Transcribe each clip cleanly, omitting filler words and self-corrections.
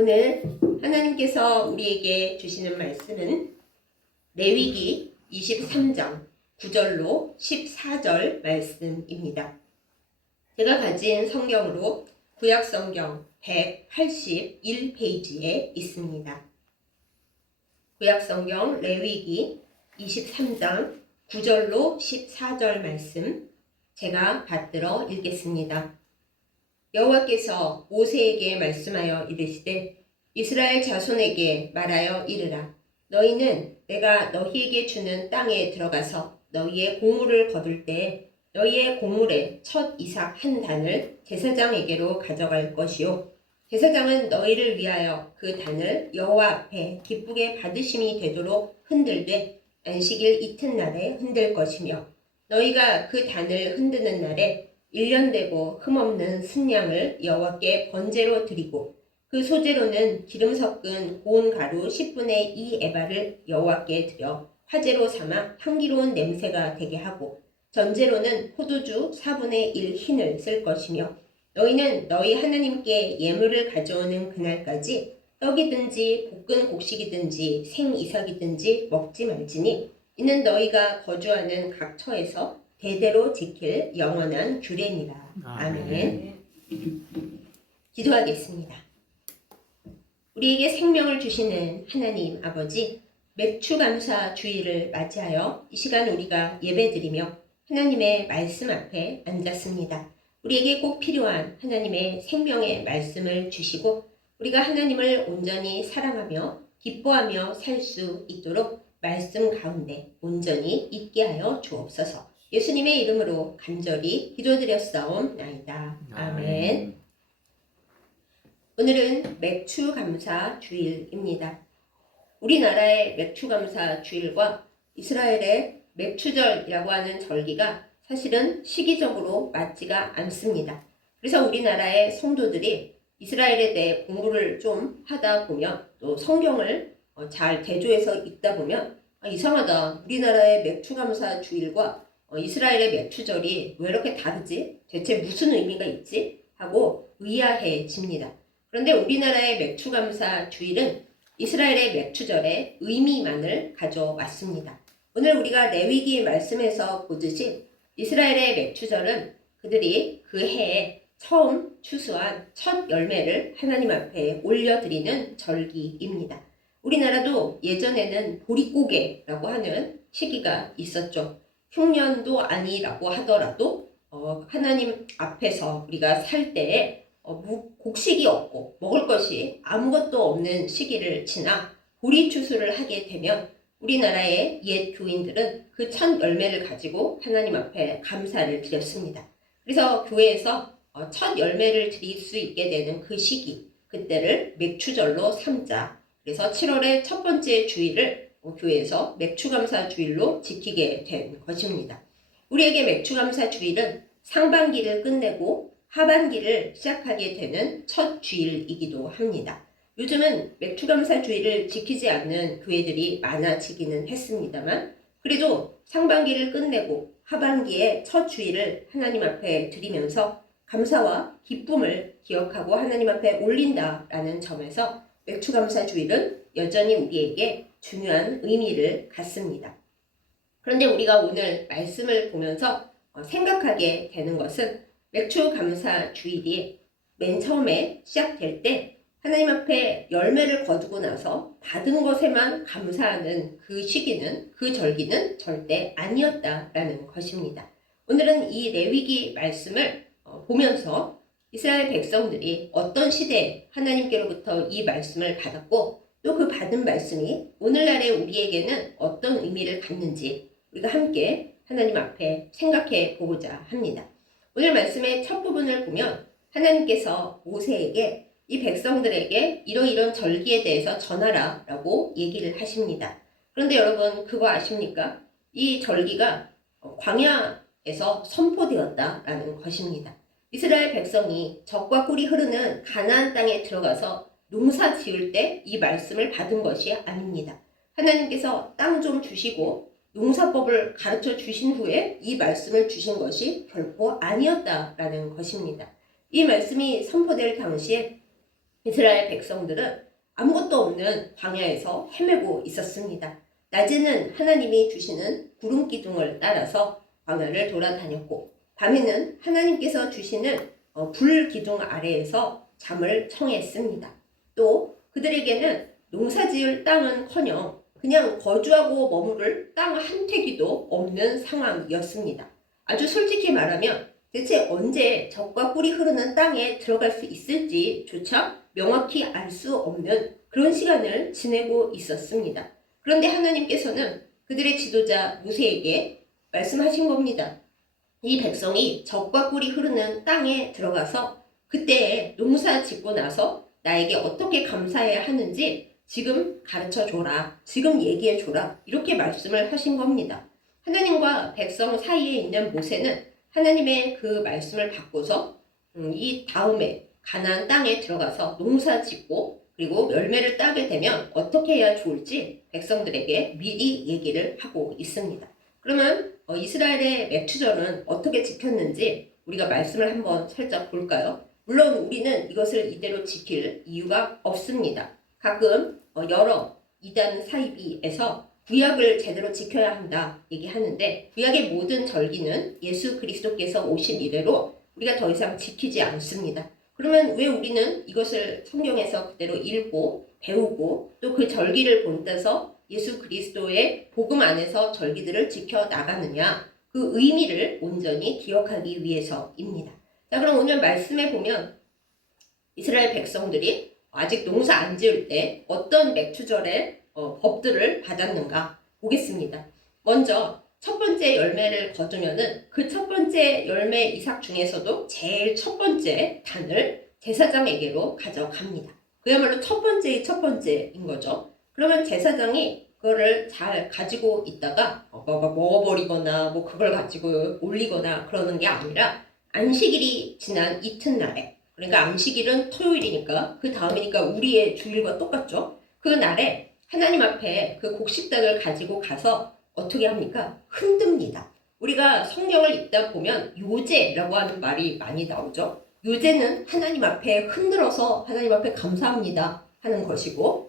오늘 하나님께서 우리에게 주시는 말씀은 레위기 23장 9절로 14절 말씀입니다. 제가 가진 성경으로 구약성경 181페이지에 있습니다. 구약성경 레위기 23장 9절로 14절 말씀 제가 받들어 읽겠습니다. 여호와께서 모세에게 말씀하여 이르시되 이스라엘 자손에게 말하여 이르라. 너희는 내가 너희에게 주는 땅에 들어가서 너희의 곡물을 거둘 때에 너희의 곡물의 첫 이삭 한 단을 제사장에게로 가져갈 것이요 제사장은 너희를 위하여 그 단을 여호와 앞에 기쁘게 받으심이 되도록 흔들되 안식일 이튿날에 흔들 것이며 너희가 그 단을 흔드는 날에 1년 되고 흠없는 순양을 여호와께 번제로 드리고 그 소제로는 기름 섞은 고운 가루 10분의 2 에바를 여호와께 드려 화제로 삼아 향기로운 냄새가 되게 하고 전제로는 포도주 4분의 1 흰을 쓸 것이며 너희는 너희 하나님께 예물을 가져오는 그날까지 떡이든지 볶은 곡식이든지 생이삭이든지 먹지 말지니 이는 너희가 거주하는 각 처에서 대대로 지킬 영원한 규례니라. 아멘. 기도하겠습니다. 우리에게 생명을 주시는 하나님 아버지, 맥추감사 주일을 맞이하여 이 시간 우리가 예배드리며 하나님의 말씀 앞에 앉았습니다. 우리에게 꼭 필요한 하나님의 생명의 말씀을 주시고 우리가 하나님을 온전히 사랑하며 기뻐하며 살 수 있도록 말씀 가운데 온전히 있게 하여 주옵소서. 예수님의 이름으로 간절히 기도드렸사옵나이다. 아멘. 오늘은 맥추감사 주일입니다. 우리나라의 맥추감사 주일과 이스라엘의 맥추절이라고 하는 절기가 사실은 시기적으로 맞지가 않습니다. 그래서 우리나라의 성도들이 이스라엘에 대해 공부를 좀 하다 보면 또 성경을 잘 대조해서 읽다 보면 이상하다. 우리나라의 맥추감사 주일과 이스라엘의 맥추절이 왜 이렇게 다르지? 대체 무슨 의미가 있지? 하고 의아해집니다. 그런데 우리나라의 맥추감사 주일은 이스라엘의 맥추절의 의미만을 가져왔습니다. 오늘 우리가 레위기 말씀에서 보듯이 이스라엘의 맥추절은 그들이 그 해에 처음 추수한 첫 열매를 하나님 앞에 올려드리는 절기입니다. 우리나라도 예전에는 보릿고개라고 하는 시기가 있었죠. 흉년도 아니라고 하더라도 하나님 앞에서 우리가 살 때에 곡식이 없고 먹을 것이 아무것도 없는 시기를 지나 보리 추수를 하게 되면 우리나라의 옛 교인들은 그 첫 열매를 가지고 하나님 앞에 감사를 드렸습니다. 그래서 교회에서 첫 열매를 드릴 수 있게 되는 그 시기, 그때를 맥추절로 삼자. 그래서 7월의 첫 번째 주일을 교회에서 맥추감사 주일로 지키게 된 것입니다. 우리에게 맥추감사 주일은 상반기를 끝내고 하반기를 시작하게 되는 첫 주일이기도 합니다. 요즘은 맥추감사 주일을 지키지 않는 교회들이 많아지기는 했습니다만 그래도 상반기를 끝내고 하반기의 첫 주일을 하나님 앞에 드리면서 감사와 기쁨을 기억하고 하나님 앞에 올린다라는 점에서 맥추감사 주일은 여전히 우리에게 중요한 의미를 갖습니다. 그런데 우리가 오늘 말씀을 보면서 생각하게 되는 것은 맥추감사 주일이 맨 처음에 시작될 때 하나님 앞에 열매를 거두고 나서 받은 것에만 감사하는 그 시기는, 그 절기는 절대 아니었다라는 것입니다. 오늘은 이 레위기 말씀을 보면서 이스라엘 백성들이 어떤 시대에 하나님께로부터 이 말씀을 받았고 또 그 받은 말씀이 오늘날의 우리에게는 어떤 의미를 갖는지 우리가 함께 하나님 앞에 생각해 보고자 합니다. 오늘 말씀의 첫 부분을 보면 하나님께서 모세에게 이 백성들에게 이러이런 절기에 대해서 전하라 라고 얘기를 하십니다. 그런데 여러분 그거 아십니까? 이 절기가 광야에서 선포되었다라는 것입니다. 이스라엘 백성이 젖과 꿀이 흐르는 가나안 땅에 들어가서 농사 지을 때 이 말씀을 받은 것이 아닙니다. 하나님께서 땅 좀 주시고 농사법을 가르쳐 주신 후에 이 말씀을 주신 것이 결코 아니었다라는 것입니다. 이 말씀이 선포될 당시에 이스라엘 백성들은 아무것도 없는 광야에서 헤매고 있었습니다. 낮에는 하나님이 주시는 구름 기둥을 따라서 광야를 돌아다녔고, 밤에는 하나님께서 주시는 불 기둥 아래에서 잠을 청했습니다. 또 그들에게는 농사지을 땅은커녕 그냥 거주하고 머무를 땅 한 태기도 없는 상황이었습니다. 아주 솔직히 말하면 대체 언제 젖과 꿀이 흐르는 땅에 들어갈 수 있을지조차 명확히 알 수 없는 그런 시간을 지내고 있었습니다. 그런데 하나님께서는 그들의 지도자 모세에게 말씀하신 겁니다. 이 백성이 젖과 꿀이 흐르는 땅에 들어가서 그때 농사 짓고 나서 나에게 어떻게 감사해야 하는지 지금 가르쳐 줘라. 지금 얘기해 줘라. 이렇게 말씀을 하신 겁니다. 하나님과 백성 사이에 있는 모세는 하나님의 그 말씀을 받고서 이 다음에 가나안 땅에 들어가서 농사 짓고 그리고 열매를 따게 되면 어떻게 해야 좋을지 백성들에게 미리 얘기를 하고 있습니다. 그러면 이스라엘의 맥추절은 어떻게 지켰는지 우리가 말씀을 한번 살짝 볼까요? 물론 우리는 이것을 이대로 지킬 이유가 없습니다. 가끔 여러 이단 사이비에서 구약을 제대로 지켜야 한다 얘기하는데 구약의 모든 절기는 예수 그리스도께서 오신 이래로 우리가 더 이상 지키지 않습니다. 그러면 왜 우리는 이것을 성경에서 그대로 읽고 배우고 또 그 절기를 본따서 예수 그리스도의 복음 안에서 절기들을 지켜나가느냐? 그 의미를 온전히 기억하기 위해서입니다. 자, 그럼 오늘 말씀에 보면 이스라엘 백성들이 아직 농사 안 지을 때 어떤 맥추절의 법들을 받았는가 보겠습니다. 먼저 첫 번째 열매를 거두면은 그 첫 번째 열매 이삭 중에서도 제일 첫 번째 단을 제사장에게로 가져갑니다. 그야말로 첫 번째인 거죠. 그러면 제사장이 그거를 잘 가지고 있다가 먹어버리거나 뭐 그걸 가지고 올리거나 그러는 게 아니라 안식일이 지난 이튿날에, 그러니까 안식일은 토요일이니까 그 다음이니까 우리의 주일과 똑같죠. 그 날에 하나님 앞에 그 곡식단을 가지고 가서 어떻게 합니까? 흔듭니다. 우리가 성경을 읽다 보면 요제라고 하는 말이 많이 나오죠. 요제는 하나님 앞에 흔들어서 하나님 앞에 감사합니다 하는 것이고,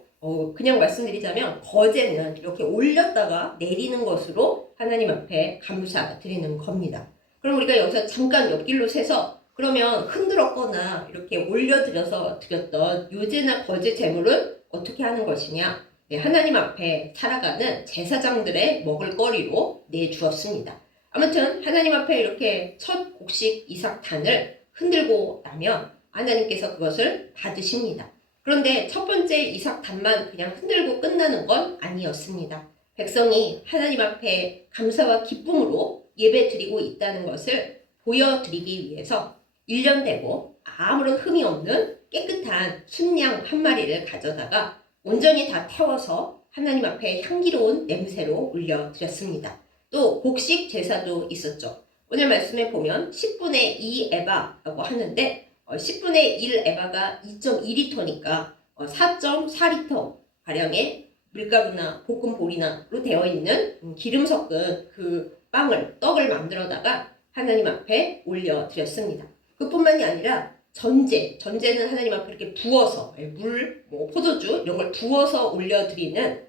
그냥 말씀드리자면 거제는 이렇게 올렸다가 내리는 것으로 하나님 앞에 감사드리는 겁니다. 그럼 우리가 여기서 잠깐 옆길로 세서 그러면 흔들었거나 이렇게 올려드려서 드렸던 요제나 거제 제물은 어떻게 하는 것이냐? 네, 하나님 앞에 살아가는 제사장들의 먹을거리로 내주었습니다. 아무튼 하나님 앞에 이렇게 첫 곡식 이삭단을 흔들고 나면 하나님께서 그것을 받으십니다. 그런데 첫 번째 이삭단만 그냥 흔들고 끝나는 건 아니었습니다. 백성이 하나님 앞에 감사와 기쁨으로 예배드리고 있다는 것을 보여드리기 위해서 1년 되고 아무런 흠이 없는 깨끗한 순양 한 마리를 가져다가 온전히 다 태워서 하나님 앞에 향기로운 냄새로 올려드렸습니다. 또 곡식 제사도 있었죠. 오늘 말씀에 보면 10분의 2 에바라고 하는데 10분의 1 에바가 2.2리터니까 4.4리터 가량의 밀가루나 볶음보리나로 되어 있는 기름 섞은 그 떡을 만들어다가 하나님 앞에 올려드렸습니다. 그뿐만이 아니라 전제는 하나님 앞에 이렇게 부어서 물, 포도주 이런 걸 부어서 올려드리는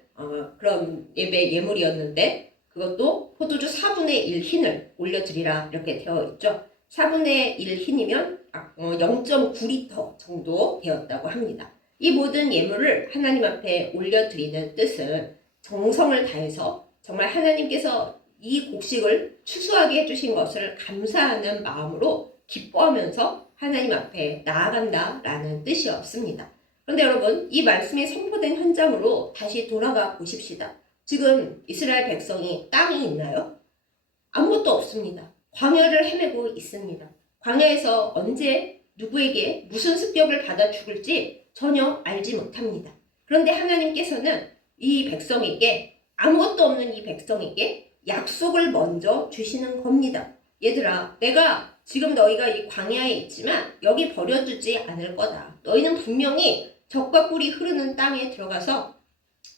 그런 예배 예물이었는데 그것도 포도주 4분의 1 흰을 올려드리라 이렇게 되어 있죠. 4분의 1 흰이면 0.9리터 정도 되었다고 합니다. 이 모든 예물을 하나님 앞에 올려드리는 뜻은 정성을 다해서 정말 하나님께서 이 곡식을 추수하게 해주신 것을 감사하는 마음으로 기뻐하면서 하나님 앞에 나아간다라는 뜻이었습니다. 그런데 여러분, 이 말씀이 선포된 현장으로 다시 돌아가 보십시다. 지금 이스라엘 백성이 땅이 있나요? 아무것도 없습니다. 광야를 헤매고 있습니다. 광야에서 언제 누구에게 무슨 습격을 받아 죽을지 전혀 알지 못합니다. 그런데 하나님께서는 이 백성에게, 아무것도 없는 이 백성에게 약속을 먼저 주시는 겁니다. 얘들아, 내가 지금 너희가 이 광야에 있지만 여기 버려두지 않을 거다. 너희는 분명히 젖과 꿀이 흐르는 땅에 들어가서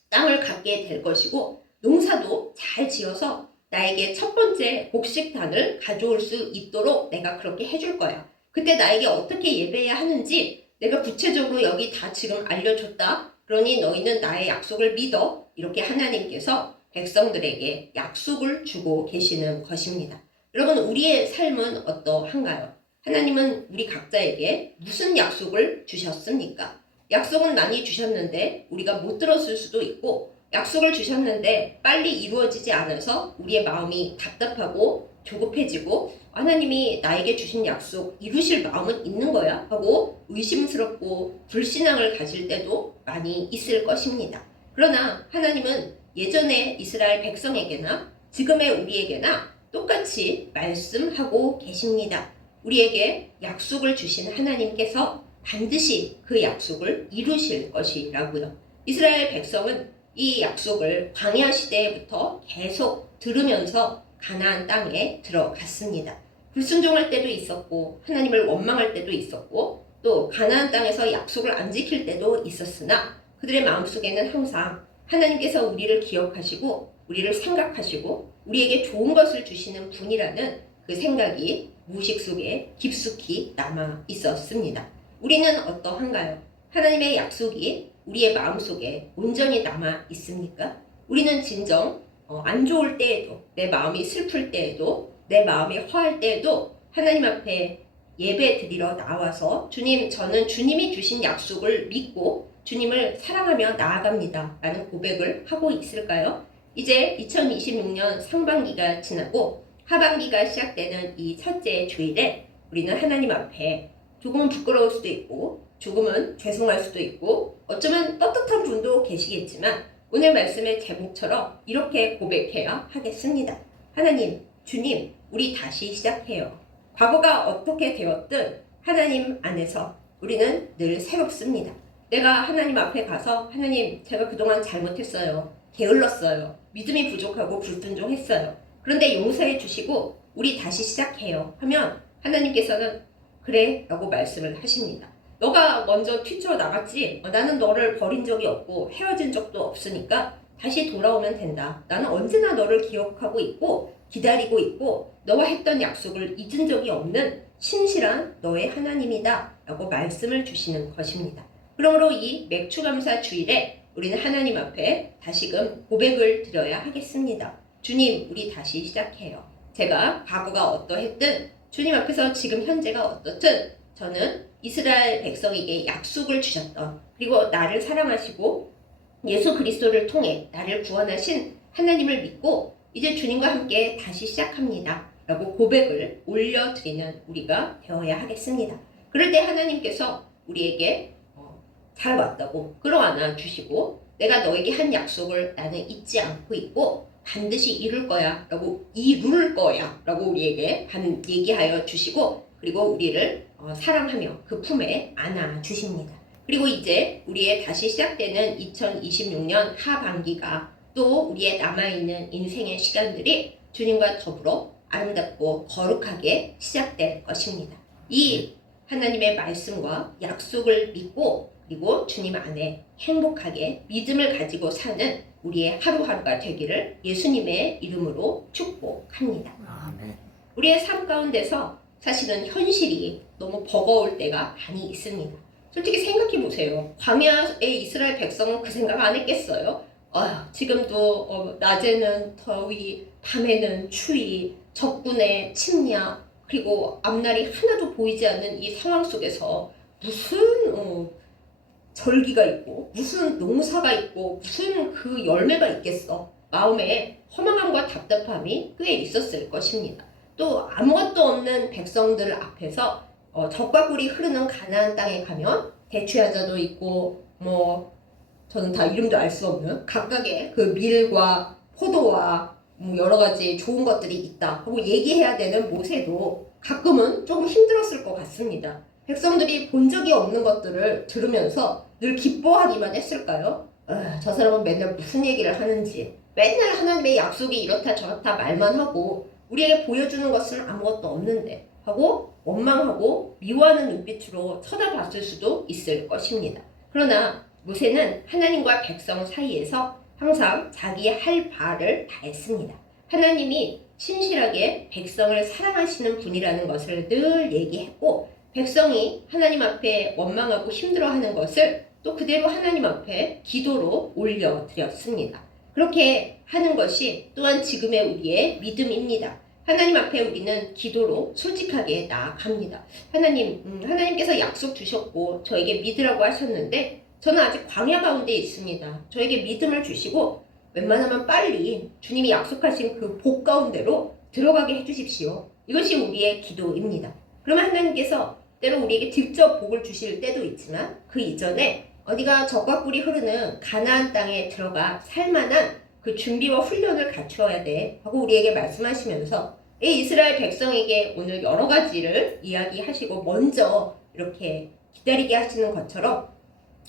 땅을 갖게 될 것이고 농사도 잘 지어서 나에게 첫 번째 곡식단을 가져올 수 있도록 내가 그렇게 해줄 거야. 그때 나에게 어떻게 예배해야 하는지 내가 구체적으로 여기 다 지금 알려줬다. 그러니 너희는 나의 약속을 믿어. 이렇게 하나님께서 백성들에게 약속을 주고 계시는 것입니다. 여러분, 우리의 삶은 어떠한가요? 하나님은 우리 각자에게 무슨 약속을 주셨습니까? 약속은 많이 주셨는데 우리가 못 들었을 수도 있고, 약속을 주셨는데 빨리 이루어지지 않아서 우리의 마음이 답답하고 조급해지고, 하나님이 나에게 주신 약속 이루실 마음은 있는 거야? 하고 의심스럽고 불신앙을 가질 때도 많이 있을 것입니다. 그러나 하나님은 예전에 이스라엘 백성에게나 지금의 우리에게나 똑같이 말씀하고 계십니다. 우리에게 약속을 주신 하나님께서 반드시 그 약속을 이루실 것이라고요. 이스라엘 백성은 이 약속을 광야 시대부터 계속 들으면서 가나안 땅에 들어갔습니다. 불순종할 때도 있었고 하나님을 원망할 때도 있었고 또 가나안 땅에서 약속을 안 지킬 때도 있었으나 그들의 마음속에는 항상 하나님께서 우리를 기억하시고 우리를 생각하시고 우리에게 좋은 것을 주시는 분이라는 그 생각이 무의식 속에 깊숙이 남아 있었습니다. 우리는 어떠한가요? 하나님의 약속이 우리의 마음속에 온전히 남아 있습니까? 우리는 진정 안 좋을 때에도, 내 마음이 슬플 때에도, 내 마음이 허할 때에도 하나님 앞에 예배 드리러 나와서 주님, 저는 주님이 주신 약속을 믿고 주님을 사랑하며 나아갑니다 라는 고백을 하고 있을까요? 이제 2026년 상반기가 지나고 하반기가 시작되는 이 첫째 주일에 우리는 하나님 앞에 조금은 부끄러울 수도 있고 조금은 죄송할 수도 있고 어쩌면 떳떳한 분도 계시겠지만 오늘 말씀의 제목처럼 이렇게 고백해야 하겠습니다. 하나님, 주님, 우리 다시 시작해요. 과거가 어떻게 되었든 하나님 안에서 우리는 늘 새롭습니다. 내가 하나님 앞에 가서 하나님, 제가 그동안 잘못했어요. 게을렀어요. 믿음이 부족하고 불순종했어요. 그런데 용서해 주시고 우리 다시 시작해요 하면 하나님께서는 그래 라고 말씀을 하십니다. 너가 먼저 튀쳐나갔지? 나는 너를 버린 적이 없고 헤어진 적도 없으니까 다시 돌아오면 된다. 나는 언제나 너를 기억하고 있고 기다리고 있고 너와 했던 약속을 잊은 적이 없는 신실한 너의 하나님이다 라고 말씀을 주시는 것입니다. 그러므로 이 맥추감사 주일에 우리는 하나님 앞에 다시금 고백을 드려야 하겠습니다. 주님, 우리 다시 시작해요. 제가 과거가 어떠했든 주님 앞에서 지금 현재가 어떻든 저는 이스라엘 백성에게 약속을 주셨던 그리고 나를 사랑하시고 예수 그리스도를 통해 나를 구원하신 하나님을 믿고 이제 주님과 함께 다시 시작합니다 라고 고백을 올려드리는 우리가 되어야 하겠습니다. 그럴 때 하나님께서 우리에게 잘 왔다고 끌어안아 주시고 내가 너에게 한 약속을 나는 잊지 않고 있고 반드시 이룰 거야 라고 우리에게 얘기하여 주시고 그리고 우리를 사랑하며 그 품에 안아 주십니다. 그리고 이제 우리의 다시 시작되는 2026년 하반기가 또 우리의 남아있는 인생의 시간들이 주님과 더불어 아름답고 거룩하게 시작될 것입니다. 이 하나님의 말씀과 약속을 믿고 그리고 주님 안에 행복하게 믿음을 가지고 사는 우리의 하루하루가 되기를 예수님의 이름으로 축복합니다. 아멘. 우리의 삶 가운데서 사실은 현실이 너무 버거울 때가 많이 있습니다. 솔직히 생각해 보세요. 광야의 이스라엘 백성은 그 생각 안 했겠어요? 지금도 낮에는 더위, 밤에는 추위, 적군의 침략, 그리고 앞날이 하나도 보이지 않는 이 상황 속에서 무슨 절기가 있고 무슨 농사가 있고 무슨 그 열매가 있겠어. 마음에 허망함과 답답함이 꽤 있었을 것입니다. 또 아무것도 없는 백성들 앞에서 적과 꿀이 흐르는 가나안 땅에 가면 대추야자도 있고 저는 다 이름도 알 수 없는 각각의 그 밀과 포도와 여러 가지 좋은 것들이 있다 하고 얘기해야 되는 모세도 가끔은 조금 힘들었을 것 같습니다. 백성들이 본 적이 없는 것들을 들으면서 늘 기뻐하기만 했을까요? 저 사람은 맨날 무슨 얘기를 하는지 맨날 하나님의 약속이 이렇다 저렇다 말만 하고 우리에게 보여주는 것은 아무것도 없는데 하고 원망하고 미워하는 눈빛으로 쳐다봤을 수도 있을 것입니다. 그러나 모세는 하나님과 백성 사이에서 항상 자기 할 바를 다했습니다. 하나님이 신실하게 백성을 사랑하시는 분이라는 것을 늘 얘기했고 백성이 하나님 앞에 원망하고 힘들어하는 것을 또 그대로 하나님 앞에 기도로 올려드렸습니다. 그렇게 하는 것이 또한 지금의 우리의 믿음입니다. 하나님 앞에 우리는 기도로 솔직하게 나아갑니다. 하나님께서 약속 주셨고 저에게 믿으라고 하셨는데 저는 아직 광야 가운데 있습니다. 저에게 믿음을 주시고 웬만하면 빨리 주님이 약속하신 그 복 가운데로 들어가게 해주십시오. 이것이 우리의 기도입니다. 그러면 하나님께서 때로 우리에게 직접 복을 주실 때도 있지만 그 이전에 어디가 젖과 꿀이 흐르는 가나안 땅에 들어가 살만한 그 준비와 훈련을 갖추어야 돼 하고 우리에게 말씀하시면서 이 이스라엘 백성에게 오늘 여러 가지를 이야기하시고 먼저 이렇게 기다리게 하시는 것처럼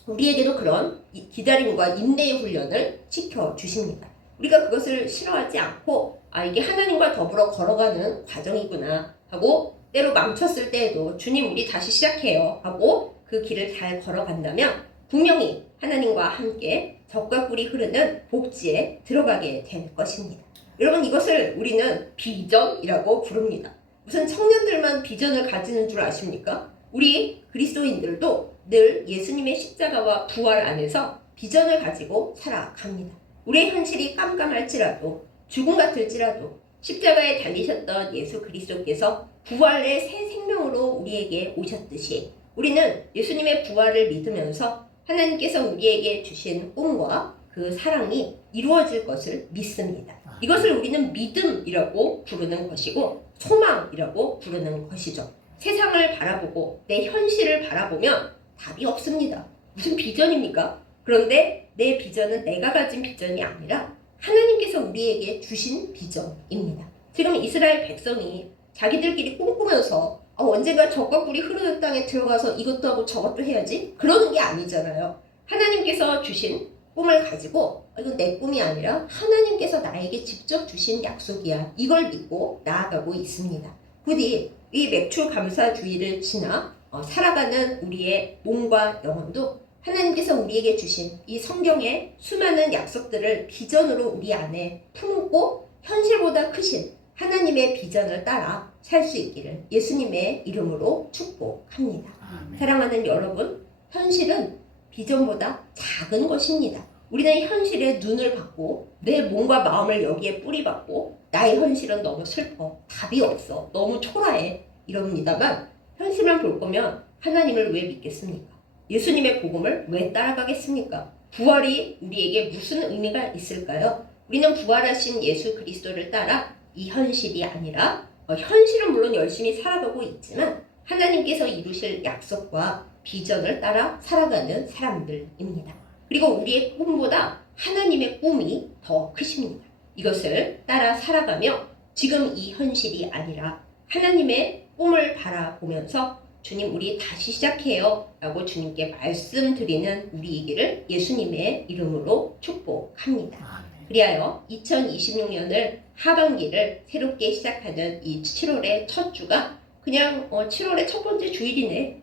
우리에게도 그런 기다림과 인내의 훈련을 시켜주십니다. 우리가 그것을 싫어하지 않고 이게 하나님과 더불어 걸어가는 과정이구나 하고 때로 멈췄을 때에도 주님 우리 다시 시작해요 하고 그 길을 잘 걸어간다면 분명히 하나님과 함께 젖과 꿀이 흐르는 복지에 들어가게 될 것입니다. 여러분 이것을 우리는 비전이라고 부릅니다. 무슨 청년들만 비전을 가지는 줄 아십니까? 우리 그리스도인들도 늘 예수님의 십자가와 부활 안에서 비전을 가지고 살아갑니다. 우리의 현실이 깜깜할지라도 죽음 같을지라도 십자가에 달리셨던 예수 그리스도께서 부활의 새 생명으로 우리에게 오셨듯이 우리는 예수님의 부활을 믿으면서 하나님께서 우리에게 주신 꿈과 그 사랑이 이루어질 것을 믿습니다. 이것을 우리는 믿음이라고 부르는 것이고 소망이라고 부르는 것이죠. 세상을 바라보고 내 현실을 바라보면 답이 없습니다. 무슨 비전입니까? 그런데 내 비전은 내가 가진 비전이 아니라 하나님께서 우리에게 주신 비전입니다. 지금 이스라엘 백성이 자기들끼리 꿈꾸면서 언젠가 젖과 꿀이 흐르는 땅에 들어가서 이것도 하고 저것도 해야지 그러는 게 아니잖아요. 하나님께서 주신 꿈을 가지고 이건 내 꿈이 아니라 하나님께서 나에게 직접 주신 약속이야. 이걸 믿고 나아가고 있습니다. 부디 이 맥주 감사주의를 지나 살아가는 우리의 몸과 영혼도 하나님께서 우리에게 주신 이 성경의 수많은 약속들을 비전으로 우리 안에 품고 현실보다 크신 하나님의 비전을 따라 살 수 있기를 예수님의 이름으로 축복합니다. 아멘. 사랑하는 여러분, 현실은 비전보다 작은 것입니다. 우리는 현실에 눈을 받고 내 몸과 마음을 여기에 뿌리박고 나의 현실은 너무 슬퍼, 답이 없어, 너무 초라해 이럽니다만 현실만 볼 거면 하나님을 왜 믿겠습니까? 예수님의 복음을 왜 따라가겠습니까? 부활이 우리에게 무슨 의미가 있을까요? 우리는 부활하신 예수 그리스도를 따라 이 현실이 아니라 현실은 물론 열심히 살아가고 있지만 하나님께서 이루실 약속과 비전을 따라 살아가는 사람들입니다. 그리고 우리의 꿈보다 하나님의 꿈이 더 크십니다. 이것을 따라 살아가며 지금 이 현실이 아니라 하나님의 꿈을 바라보면서 주님 우리 다시 시작해요 라고 주님께 말씀드리는 우리이기를 예수님의 이름으로 축복합니다. 그리하여 2026년을 하반기를 새롭게 시작하는 이 7월의 첫 주가 그냥 7월의 첫 번째 주일이네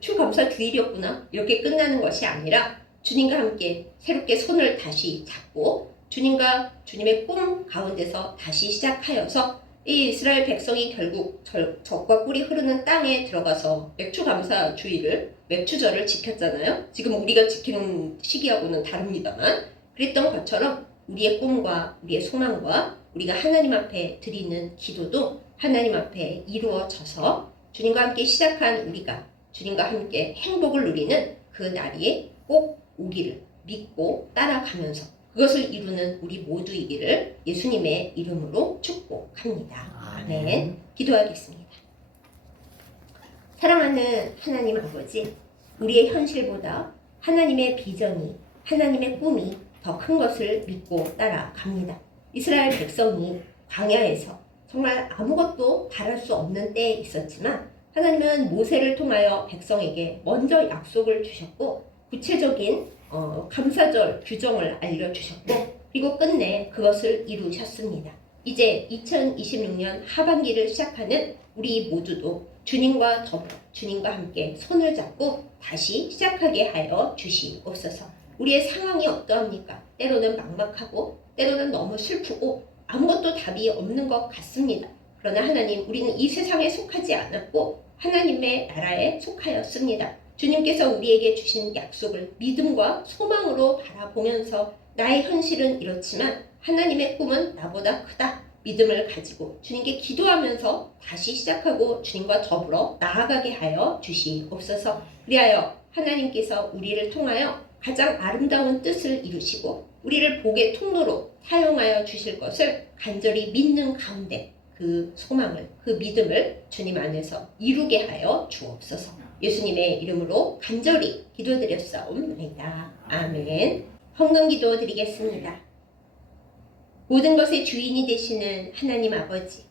추감사 주일이었구나 이렇게 끝나는 것이 아니라 주님과 함께 새롭게 손을 다시 잡고 주님과 주님의 꿈 가운데서 다시 시작하여서 이 이스라엘 백성이 결국 젖과 꿀이 흐르는 땅에 들어가서 맥주감사 주일을 맥주절을 지켰잖아요. 지금 우리가 지키는 시기하고는 다릅니다만 그랬던 것처럼 우리의 꿈과 우리의 소망과 우리가 하나님 앞에 드리는 기도도 하나님 앞에 이루어져서 주님과 함께 시작한 우리가 주님과 함께 행복을 누리는 그 날이 꼭 오기를 믿고 따라가면서 그것을 이루는 우리 모두이기를 예수님의 이름으로 축복합니다. 아멘. 기도하겠습니다. 사랑하는 하나님 아버지, 우리의 현실보다 하나님의 비전이, 하나님의 꿈이 더 큰 것을 믿고 따라갑니다. 이스라엘 백성이 광야에서 정말 아무것도 바랄 수 없는 때에 있었지만 하나님은 모세를 통하여 백성에게 먼저 약속을 주셨고 구체적인 감사절 규정을 알려주셨고 그리고 끝내 그것을 이루셨습니다. 이제 2026년 하반기를 시작하는 우리 모두도 주님과 더불어 주님과 함께 손을 잡고 다시 시작하게 하여 주시옵소서. 우리의 상황이 어떠합니까? 때로는 막막하고 때로는 너무 슬프고 아무것도 답이 없는 것 같습니다. 그러나 하나님, 우리는 이 세상에 속하지 않았고 하나님의 나라에 속하였습니다. 주님께서 우리에게 주신 약속을 믿음과 소망으로 바라보면서 나의 현실은 이렇지만 하나님의 꿈은 나보다 크다. 믿음을 가지고 주님께 기도하면서 다시 시작하고 주님과 더불어 나아가게 하여 주시옵소서. 그리하여 하나님께서 우리를 통하여 가장 아름다운 뜻을 이루시고 우리를 복의 통로로 사용하여 주실 것을 간절히 믿는 가운데 그 소망을, 그 믿음을 주님 안에서 이루게 하여 주옵소서. 예수님의 이름으로 간절히 기도드렸사옵나이다. 아멘. 헌금 기도 드리겠습니다. 모든 것의 주인이 되시는 하나님 아버지,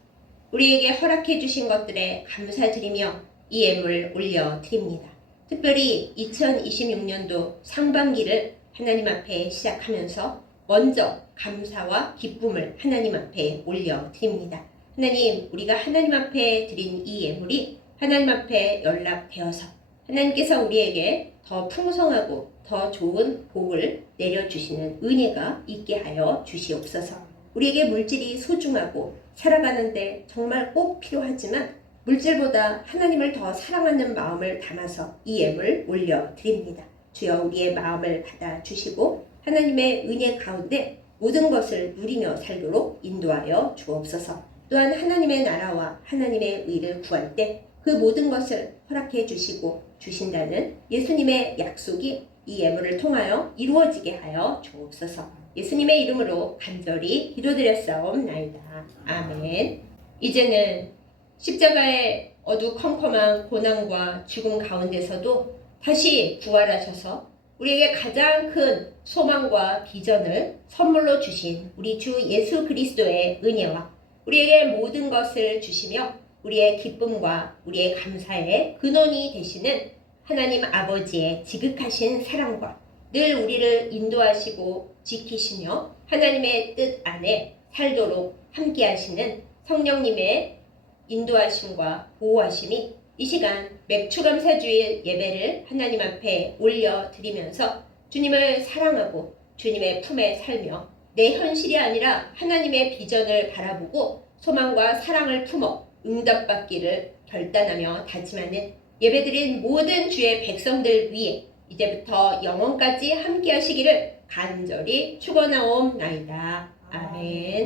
우리에게 허락해 주신 것들에 감사드리며 이 예물 올려드립니다. 특별히 2026년도 상반기를 하나님 앞에 시작하면서 먼저 감사와 기쁨을 하나님 앞에 올려드립니다. 하나님, 우리가 하나님 앞에 드린 이 예물이 하나님 앞에 연락되어서 하나님께서 우리에게 더 풍성하고 더 좋은 복을 내려주시는 은혜가 있게 하여 주시옵소서. 우리에게 물질이 소중하고 살아가는데 정말 꼭 필요하지만 물질보다 하나님을 더 사랑하는 마음을 담아서 이 예물 올려드립니다. 주여 우리의 마음을 받아주시고 하나님의 은혜 가운데 모든 것을 누리며 살도록 인도하여 주옵소서. 또한 하나님의 나라와 하나님의 의를 구할 때 그 모든 것을 허락해 주시고 주신다는 예수님의 약속이 이 예물을 통하여 이루어지게 하여 주옵소서. 예수님의 이름으로 간절히 기도드렸사옵나이다. 아멘. 이제는 십자가의 어두컴컴한 고난과 죽음 가운데서도 다시 부활하셔서 우리에게 가장 큰 소망과 비전을 선물로 주신 우리 주 예수 그리스도의 은혜와 우리에게 모든 것을 주시며 우리의 기쁨과 우리의 감사의 근원이 되시는 하나님 아버지의 지극하신 사랑과 늘 우리를 인도하시고 지키시며 하나님의 뜻 안에 살도록 함께하시는 성령님의 인도하심과 보호하심이 이 시간 맥추감사주일 예배를 하나님 앞에 올려드리면서 주님을 사랑하고 주님의 품에 살며 내 현실이 아니라 하나님의 비전을 바라보고 소망과 사랑을 품어 응답받기를 결단하며 다짐하는 예배드린 모든 주의 백성들 위해 이제부터 영원까지 함께 하시기를 간절히 축원하옵나이다. 아멘.